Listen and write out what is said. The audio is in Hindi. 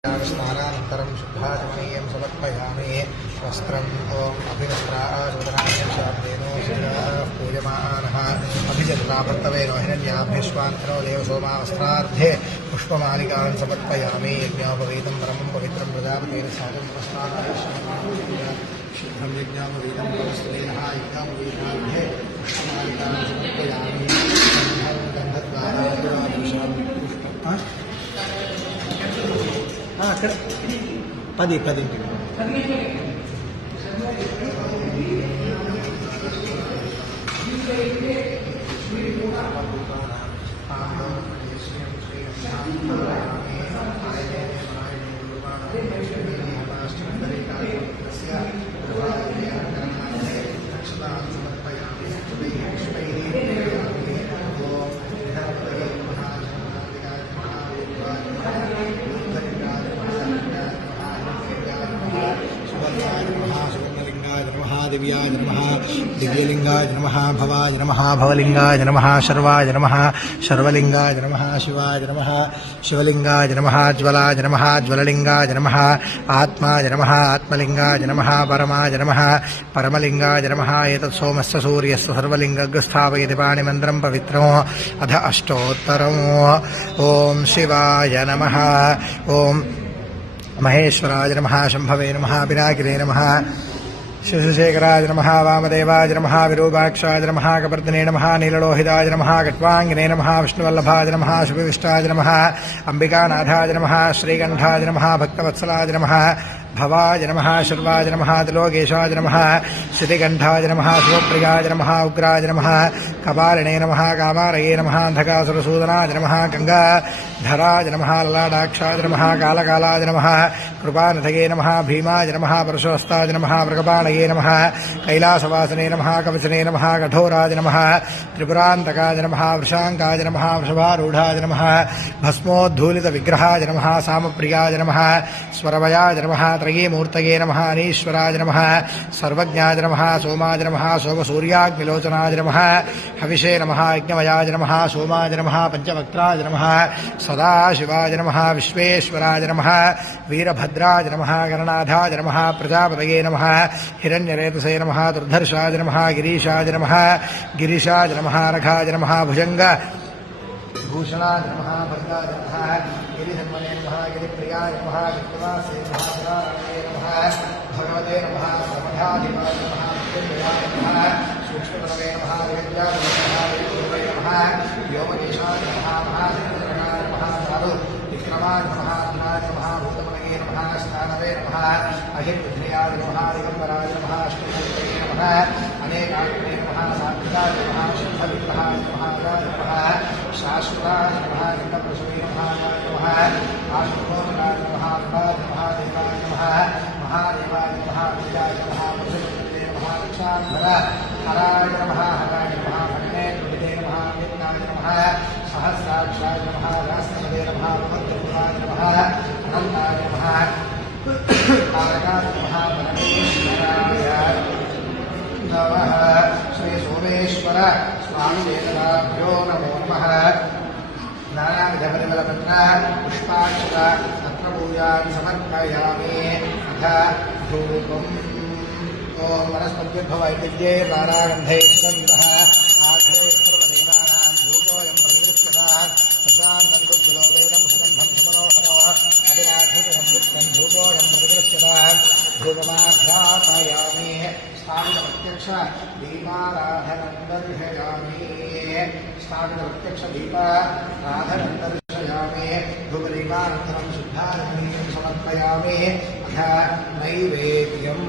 स्नानानन्तरं शुद्धाचमनीयं समर्पयामि। वस्त्रम् ॐ अभिवस्त्राचोदनायशाब्देनो पूजमानः अभिजत्रापत्तवेनो हिरण्याभ्यश्वान्तरो देवसोमावस्त्रार्धे पुष्पमालिकान् समर्पयामि। यज्ञोपवीतं परमं पवित्रं प्रजापतेन साकं शीघ्रं यज्ञोपवीतं परस्त्रीणः यज्ञोपवीतार्धे पुष्पमालिकान् समर्पयामि। पदी पदी दिव्याय नमः दिव्यलिंगाय नमः भवाय नमः भवलिंगाय नमः शर्वाय नमः शर्वलिंगाय नमः शिवाय नमः शिवलिंगाय नमः ज्वलाय नमः ज्वललिंगाय नमः आत्माय नमः आत्मलिंगाय नमः परमाय नमः परमलिंगाय नमः एतत् सोमस्य सूर्यस्य सर्वलिंगस्थापयति पाणिमन्त्रं पवित्रम् अध अष्टोत्तरम्। ओम शिवाय नमः ओम महेश्वराय नमः शंभवे नमः पिनाकिने नमः शिशुशेखराय नमः वामदेवाय नमः विरूपाक्षाय नमः कपर्दने नमः नीललोहिताय नमः कट्वांगिने नमः विष्णुवल्लभाय नमः शुभविष्टाय नमः अंबिकानाथाय नमः श्रीकंठाय नमः भक्तवत्सलाय नमः भवाय नमः शर्वाय नमः त्रिलोकेशाय नमः श्रीकंठाय नमः शिवप्रियाय नमः उग्राय नमः कपालिने नमः कामारये नमः अंधकासुरसूदनाय नमः गंगाधराय नमः ललाटाक्षाय नमः कालकालाय नमः कृपानिधये नमः भीमाय नमः परशुहस्ताय नमः मृगपाणये नमः कैलासवासने नमः कवचने नमः कठोराय नमः त्रिपुरान्तकाय नमः वृषांकाय नमः वृषभारूढाय नमः भस्मोद्धूलितविग्रहाय नमः सामप्रियाय नमः स्वरवयाय नमः त्रयीमूर्तये नमः अनीश्वराय नमः सर्वज्ञाय नमः सोमाय नमः सोमसूर्याग्निलोचनाय नमः हविषे नमः यज्ञमयाय नमः सोमाय नमः पंचवक्त्राय नमः सदाशिवाय नमः विश्वेश्वराय नमः वीरभद्राय नमः गणनाथाय नमः प्रजापतये नमः हिरण्यरेतसे नमः दुर्धर्षाय नमः गिरीशाय नमः गिरीशाय नमः रखाय नमः भुजंग भूषणाय नमः भद्राय नमः गिरिधर्मणे नमः गिरिप्रियाय नमः विक्रमासे नमः पुराणाय नमः भगवते नमः समधाधिपाय नमः मृत्युंजयाय नमः सूक्ष्मतरवे नमः विरञ्जाय नमः विष्णुवे नमः व्योमकेशाय नमः महादेवाय नमः साधु विक्रमाय नमः अग्नाय नमः भूतमनये नमः स्नानवे नमः अहिर्विद्याय नमः दिगम्बराय नमः अष्टमूर्तये नमः अनेकात्मने नमः सात्विकाय नमः शुद्धविग्रहाय नमः अगाय नमः शाश्वताय नमः गंधप्रसूये नमः आशुभोगाय नमः अम्बाय नमः देवाय नमः महादेवाय नमः विजयाय नमः पशुपते नमः रक्षाधर हराय नमः हराय नमः भगने दुर्गे नमः नित्याय नमः सहस्राक्षाय नमः रास्तमदे नमः भगवद्गुरुवाय नमः अनन्ताय नमः तारकाय नमः परमेश्वराय नमः श्री सोमेश्वर स्वामी वेदनाभ्यो नमो नमः नानाविधपरिमलपत्र पुष्पाक्षर पत्रपूजान् समर्पयामि अथ धूपम् ॐ वनस्पत्युद्भवैविध्ये नानागन्धे सुगन्धः आघ्रे सर्वदेवानां धूपोऽयं प्रतिगृह्यतान् प्रशान्तं दुग्धलोपेदं सुगन्धं सुमनोहरो अभिराध्यतसंयुक्तं धूपोऽयं प्रतिगृह्यतान् धूपमाघ्रापयामि स्थापितप्रत्यक्ष दीपाराधनं दर्शयामि स्थापितप्रत्यक्ष दीपाराधनं दर्शयामि धूपदीपानन्तरं शुद्धाचमनीयं समर्पयामि अथ नैवेद्यम्